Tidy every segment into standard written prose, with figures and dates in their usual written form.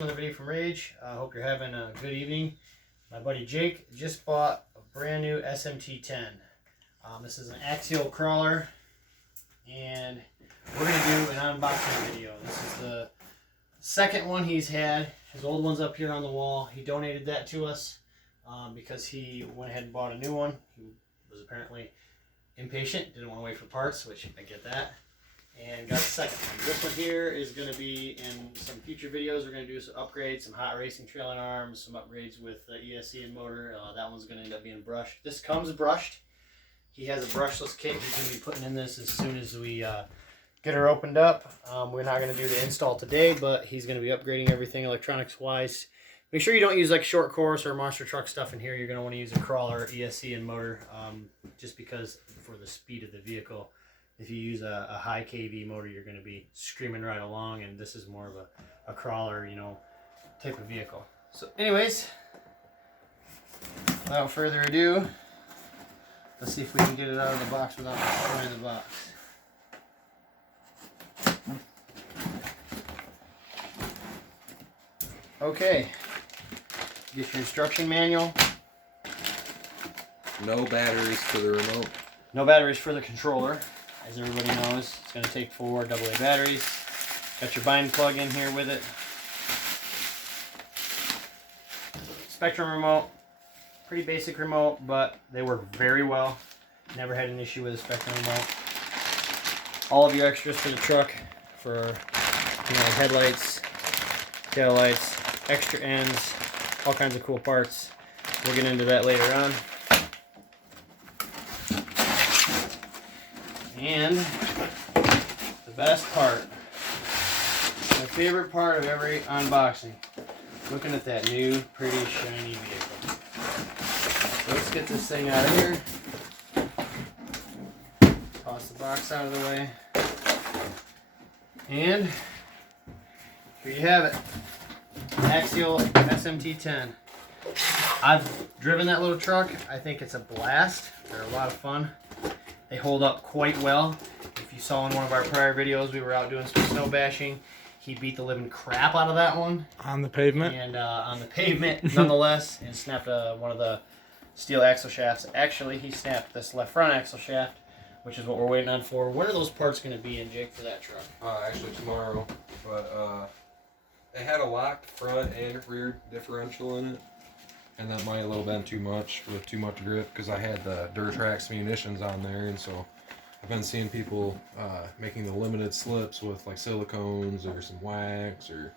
Another video from Rage. I hope you're having a good evening. My buddy Jake just bought a brand new SMT10. This is an axial crawler, and we're going to do an unboxing video. This is the second one he's had. His old one's up here on the wall. He donated that to us because he went ahead and bought a new one. He was apparently impatient, didn't want to wait for parts, which I get that. And got the second one. This one here is going to be in some future videos. We're going to do some upgrades, some hot racing trailing arms, some upgrades with the ESC and motor. That one's going to end up being brushed. This comes brushed. He has a brushless kit he's going to be putting in this as soon as we get her opened up. We're not going to do the install today, but he's going to be upgrading everything electronics wise. Make sure you don't use like short course or monster truck stuff in here. You're going to want to use a crawler, ESC and motor, just because for the speed of the vehicle. If you use a high kV motor, you're going to be screaming right along, and this is more of a crawler, you know, type of vehicle. So anyways, without further ado, let's see if we can get it out of the box without destroying the box. Okay, get your instruction manual. No batteries for the remote. No batteries for the controller. As everybody knows, it's going to take 4 AA batteries. Got your bind plug in here with it. Spectrum remote. Pretty basic remote, but they work very well. Never had an issue with a Spectrum remote. All of your extras for the truck, for headlights, tail lights, extra ends, all kinds of cool parts. We'll get into that later on. And the best part, my favorite part of every unboxing, looking at that new, pretty, shiny vehicle. So let's get this thing out of here. Toss the box out of the way. And here you have it. Axial SMT10. I've driven that little truck. I think it's a blast. They're a lot of fun. They hold up quite well. If you saw in one of our prior videos, we were out doing some snow bashing. He beat the living crap out of that one. On the pavement? And on the pavement, nonetheless, and snapped one of the steel axle shafts. Actually, he snapped this left front axle shaft, which is what we're waiting on for. When are those parts going to be in, Jake, for that truck? Actually tomorrow. But it had a locked front and rear differential in it. And that might have a little been too much with too much grip because I had the Durtrax munitions on there, and so I've been seeing people making the limited slips with like silicones or some wax or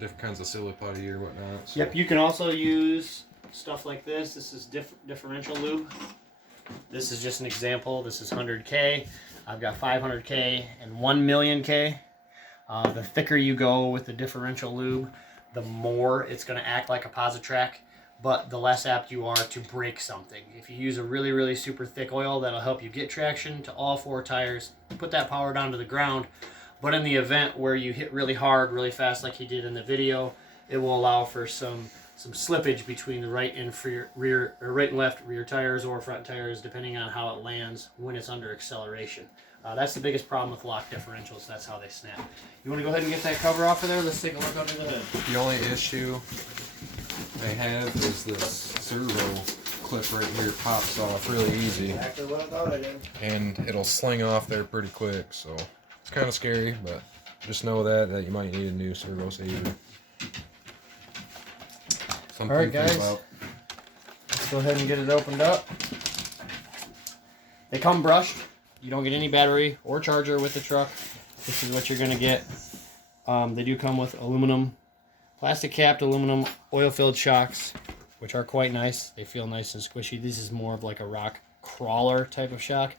different kinds of silly putty or whatnot. So. Yep, you can also use stuff like this. This is differential lube. This is just an example. This is 100K. I've got 500K and 1 million K. The thicker you go with the differential lube, the more it's going to act like a Positrack, but the less apt you are to break something. If you use a really, really super thick oil, that'll help you get traction to all 4 tires, put that power down to the ground. But in the event where you hit really hard, really fast like he did in the video, it will allow for some slippage between the right and rear, or right and left rear tires or front tires, depending on how it lands when it's under acceleration. That's the biggest problem with lock differentials. That's how they snap. You want to go ahead and get that cover off of there? Let's take a look under the hood. The only issue they have is this servo clip right here pops off really easy. Exactly what I thought I did. And it'll sling off there pretty quick, so it's kind of scary, but just know that you might need a new servo saver. All right, guys. Let's go ahead and get it opened up. They come brushed. You don't get any battery or charger with the truck. This is what you're going to get. They do come with aluminum, plastic capped aluminum oil-filled shocks, which are quite nice. They feel nice and squishy. This is more of like a rock crawler type of shock.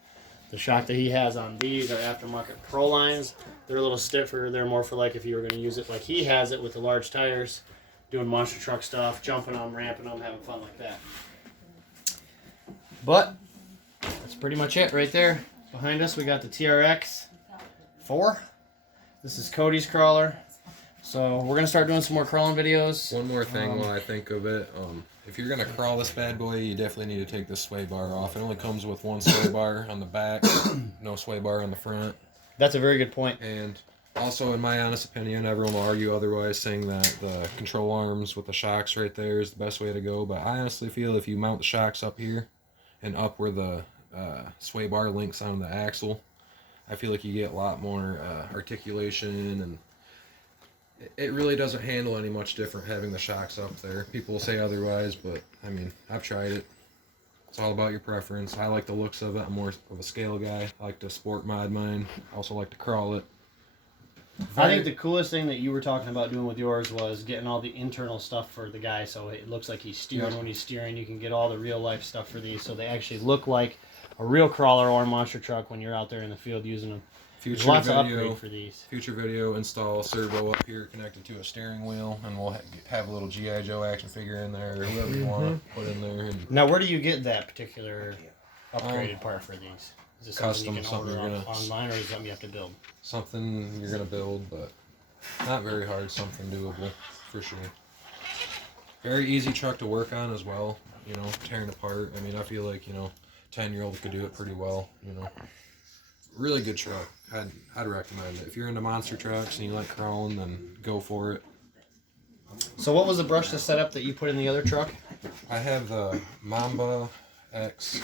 The shock that he has on these are aftermarket Pro lines. They're a little stiffer. They're more for like if you were going to use it like he has it with the large tires, doing monster truck stuff, jumping them, ramping them, having fun like that. But that's pretty much it right there. Behind us we got the TRX 4. This is Cody's crawler. So we're going to start doing some more crawling videos. One more thing while I think of it. If you're going to crawl this bad boy, you definitely need to take this sway bar off. It only comes with one sway bar on the back, no sway bar on the front. That's a very good point. And Also, in my honest opinion, everyone will argue otherwise, saying that the control arms with the shocks right there is the best way to go. But I honestly feel if you mount the shocks up here and up where the sway bar links on the axle, I feel like you get a lot more articulation, and it really doesn't handle any much different having the shocks up there. People will say otherwise, but I mean, I've tried it. It's all about your preference. I like the looks of it. I'm more of a scale guy. I like to sport mod mine. I also like to crawl it. I think the coolest thing that you were talking about doing with yours was getting all the internal stuff for the guy, so it looks like he's steering. When he's steering, you can get all the real life stuff for these, so they actually look like a real crawler or monster truck when you're out there in the field using them. There's lots of upgrade for these. Future video, install servo up here connected to a steering wheel, and we'll have a little G.I. Joe action figure in there, or whoever you want to put in there. And now, where do you get that particular upgraded part for these? Is this custom, something you can order online, or is it something you have to build? Something you're going to build, but not very hard, something doable, for sure. Very easy truck to work on as well, you know, tearing apart. I mean, I feel like, you know, 10-year-old could do it pretty well, you know. Really good truck. I'd recommend it. If you're into monster trucks and you like crawling, then go for it. So what was the brushless setup that you put in the other truck? I have the Mamba X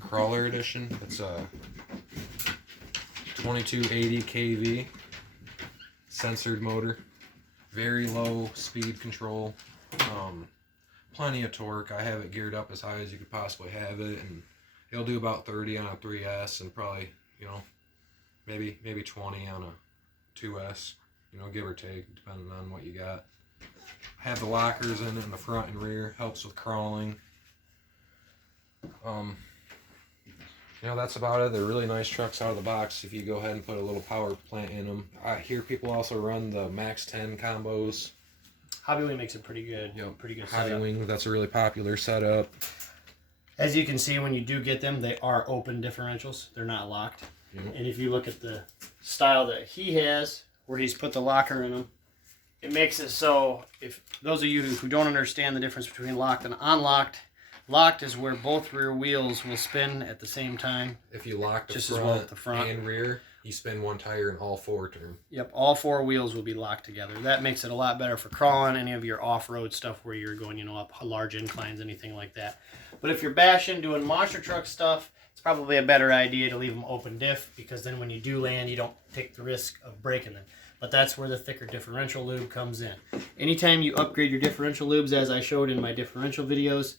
Crawler Edition. It's a 2280 kV censored motor. Very low speed control. Plenty of torque. I have it geared up as high as you could possibly have it, and it'll do about 30 on a 3S and probably, you know, maybe 20 on a 2S, you know, give or take, depending on what you got. I have the lockers in the front and rear, helps with crawling. You know, that's about it. They're really nice trucks out of the box if you go ahead and put a little power plant in them. I hear people also run the Max 10 combos. Hobbywing makes it pretty good. Yep. Pretty good setup. Hobbywing, that's a really popular setup. As you can see, when you do get them, they are open differentials. They're not locked. Yep. And if you look at the style that he has, where he's put the locker in them, it makes it so, if those of you who don't understand the difference between locked and unlocked, locked is where both rear wheels will spin at the same time. If you lock the just front, as well as the front and rear, you spin one tire and all four turn. Yep, all four wheels will be locked together. That makes it a lot better for crawling, any of your off-road stuff where you're going, you know, up large inclines, anything like that. But if you're bashing, doing monster truck stuff, it's probably a better idea to leave them open diff, because then when you do land, you don't take the risk of breaking them. But that's where the thicker differential lube comes in. Anytime you upgrade your differential lubes, as I showed in my differential videos,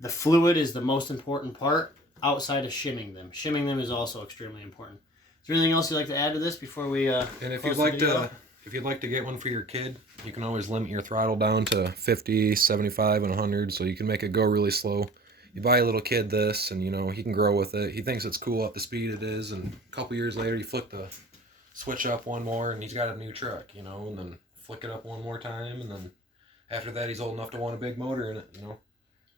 the fluid is the most important part outside of shimming them. Shimming them is also extremely important. Is there anything else you'd like to add to this before we and if you'd like to get one for your kid, you can always limit your throttle down to 50, 75, and 100, so you can make it go really slow. You buy a little kid this, and you know, he can grow with it. He thinks it's cool at the speed it is, and a couple years later, you flick the switch up one more, and he's got a new truck, you know, and then flick it up one more time, and then after that, he's old enough to want a big motor in it, you know.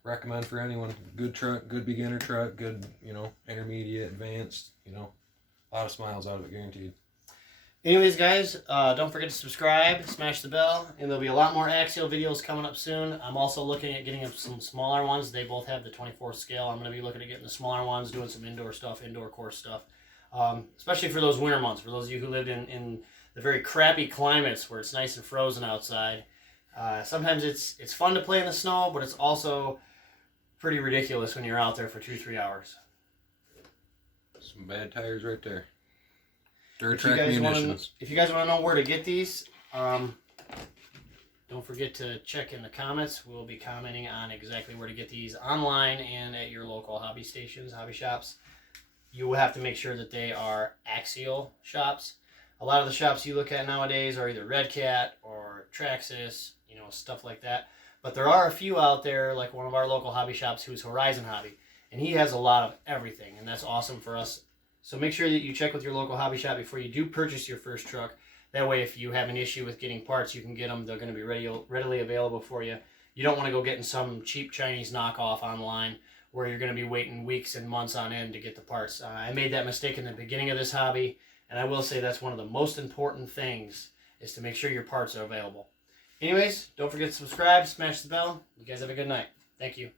Recommend for anyone. Good truck, good beginner truck, good, you know, intermediate, advanced, you know. A lot of smiles out of it, guaranteed. Anyways, guys, don't forget to subscribe, smash the bell, and there'll be a lot more Axial videos coming up soon. I'm also looking at getting some smaller ones. They both have the 24 scale. I'm going to be looking at getting the smaller ones, doing some indoor stuff, indoor course stuff, especially for those winter months, for those of you who lived in the very crappy climates where it's nice and frozen outside. Sometimes it's fun to play in the snow, but it's also pretty ridiculous when you're out there for 2-3 hours. Some bad tires right there. Dirt If track munitions. if you guys want to know where to get these, don't forget to check in the comments. We'll be commenting on exactly where to get these online and at your local hobby stations, hobby shops. You will have to make sure that they are Axial shops. A lot of the shops you look at nowadays are either Red Cat or Traxxas, you know, stuff like that. But there are a few out there, like one of our local hobby shops who's Horizon Hobby. And he has a lot of everything, and that's awesome for us. So make sure that you check with your local hobby shop before you do purchase your first truck. That way, if you have an issue with getting parts, you can get them. They're going to be readily available for you. You don't want to go getting some cheap Chinese knockoff online where you're going to be waiting weeks and months on end to get the parts. I made that mistake in the beginning of this hobby, and I will say that's one of the most important things, is to make sure your parts are available. Anyways, don't forget to subscribe, smash the bell. You guys have a good night. Thank you.